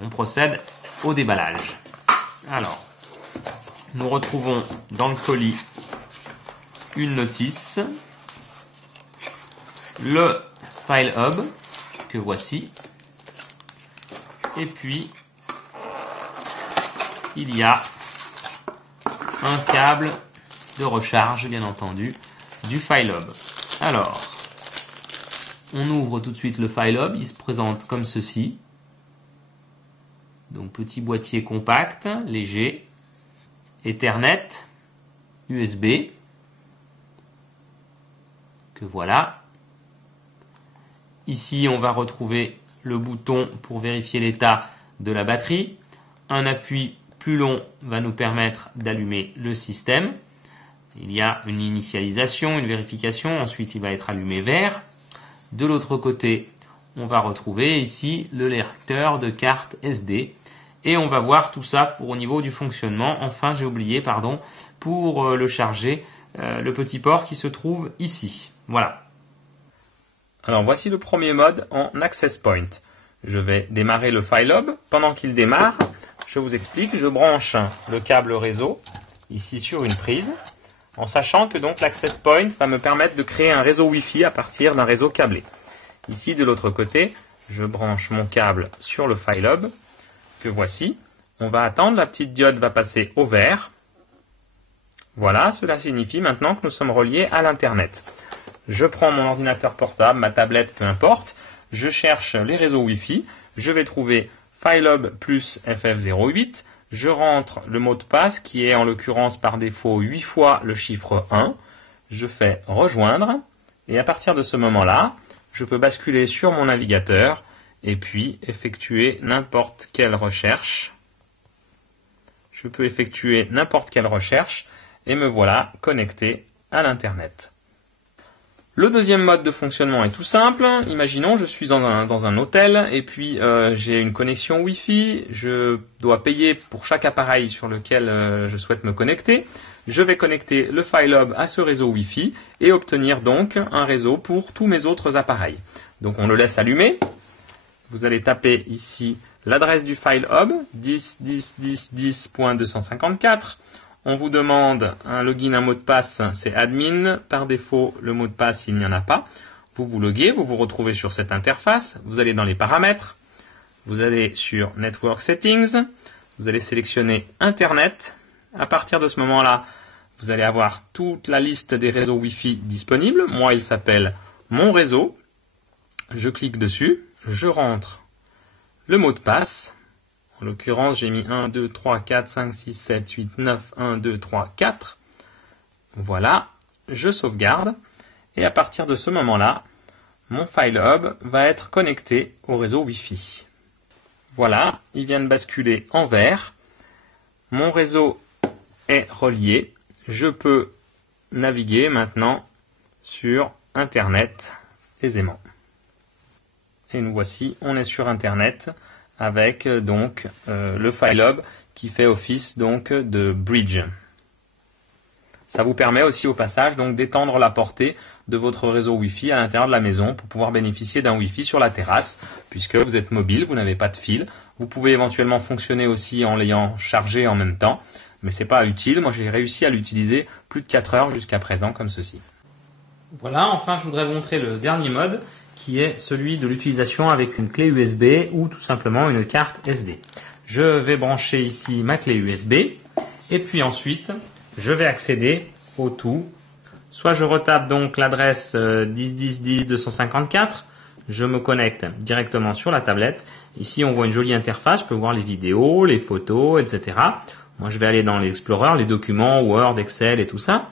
on procède au déballage. Alors, nous retrouvons dans le colis une notice, le File Hub que voici, et puis il y a un câble de recharge, bien entendu, du File Hub. Alors, on ouvre tout de suite le File Hub, il se présente comme ceci. Donc petit boîtier compact, léger, Ethernet, USB, que voilà. Ici, on va retrouver le bouton pour vérifier l'état de la batterie. Un appui plus long va nous permettre d'allumer le système. Il y a une initialisation, une vérification, ensuite il va être allumé vert. De l'autre côté, on va retrouver ici le lecteur de carte SD. Et on va voir tout ça au niveau du fonctionnement. Enfin, j'ai oublié, pardon, pour le charger, le petit port qui se trouve ici. Voilà. Alors voici le premier mode en Access Point. Je vais démarrer le File Hub. Pendant qu'il démarre, je vous explique, je branche le câble réseau ici sur une prise, en sachant que donc l'Access Point va me permettre de créer un réseau Wi-Fi à partir d'un réseau câblé. Ici de l'autre côté, je branche mon câble sur le File Hub, que voici. On va attendre, la petite diode va passer au vert. Voilà, cela signifie maintenant que nous sommes reliés à l'Internet. Je prends mon ordinateur portable, ma tablette, peu importe. Je cherche les réseaux Wi-Fi. Je vais trouver File Hub plus FF08. Je rentre le mot de passe qui est en l'occurrence par défaut 8 fois le chiffre 1. Je fais rejoindre. Et à partir de ce moment-là, je peux basculer sur mon navigateur et puis effectuer n'importe quelle recherche. Je peux effectuer n'importe quelle recherche et me voilà connecté à l'Internet. Le deuxième mode de fonctionnement est tout simple. Imaginons, je suis dans un hôtel et puis j'ai une connexion Wi-Fi. Je dois payer pour chaque appareil sur lequel je souhaite me connecter. Je vais connecter le File Hub à ce réseau Wi-Fi et obtenir donc un réseau pour tous mes autres appareils. Donc on le laisse allumer. Vous allez taper ici l'adresse du File Hub, 10.10.10.254. On vous demande un login, un mot de passe, c'est admin. Par défaut, le mot de passe, il n'y en a pas. Vous vous loguez, vous vous retrouvez sur cette interface. Vous allez dans les paramètres. Vous allez sur Network Settings. Vous allez sélectionner Internet. À partir de ce moment-là, vous allez avoir toute la liste des réseaux Wi-Fi disponibles. Moi, il s'appelle Mon Réseau. Je clique dessus. Je rentre le mot de passe. En l'occurrence, j'ai mis 1, 2, 3, 4, 5, 6, 7, 8, 9, 1, 2, 3, 4. Voilà, je sauvegarde. Et à partir de ce moment-là, mon File Hub va être connecté au réseau Wi-Fi. Voilà, il vient de basculer en vert. Mon réseau est relié. Je peux naviguer maintenant sur Internet aisément. Et nous voici, on est sur Internet avec donc le File Hub qui fait office donc de bridge. Ça vous permet aussi au passage donc d'étendre la portée de votre réseau Wi-Fi à l'intérieur de la maison pour pouvoir bénéficier d'un Wi-Fi sur la terrasse puisque vous êtes mobile, vous n'avez pas de fil. Vous pouvez éventuellement fonctionner aussi en l'ayant chargé en même temps, mais c'est pas utile. Moi j'ai réussi à l'utiliser plus de 4 heures jusqu'à présent comme ceci. Voilà, enfin je voudrais vous montrer le dernier mode qui est celui de l'utilisation avec une clé USB ou tout simplement une carte SD. Je vais brancher ici ma clé USB et puis ensuite je vais accéder au tout. Soit je retape donc l'adresse 10.10.10.254, je me connecte directement sur la tablette. Ici on voit une jolie interface, je peux voir les vidéos, les photos, etc. Moi je vais aller dans l'Explorer, les documents, Word, Excel et tout ça.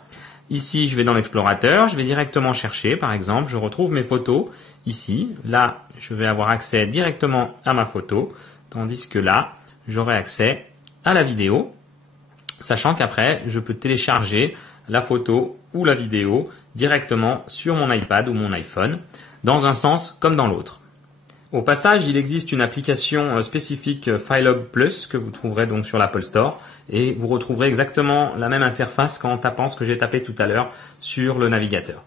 Ici, je vais dans l'explorateur, je vais directement chercher, par exemple, je retrouve mes photos ici. Là, je vais avoir accès directement à ma photo, tandis que là, j'aurai accès à la vidéo, sachant qu'après, je peux télécharger la photo ou la vidéo directement sur mon iPad ou mon iPhone, dans un sens comme dans l'autre. Au passage, il existe une application spécifique File Hub Plus que vous trouverez donc sur l'Apple Store et vous retrouverez exactement la même interface qu'en tapant ce que j'ai tapé tout à l'heure sur le navigateur.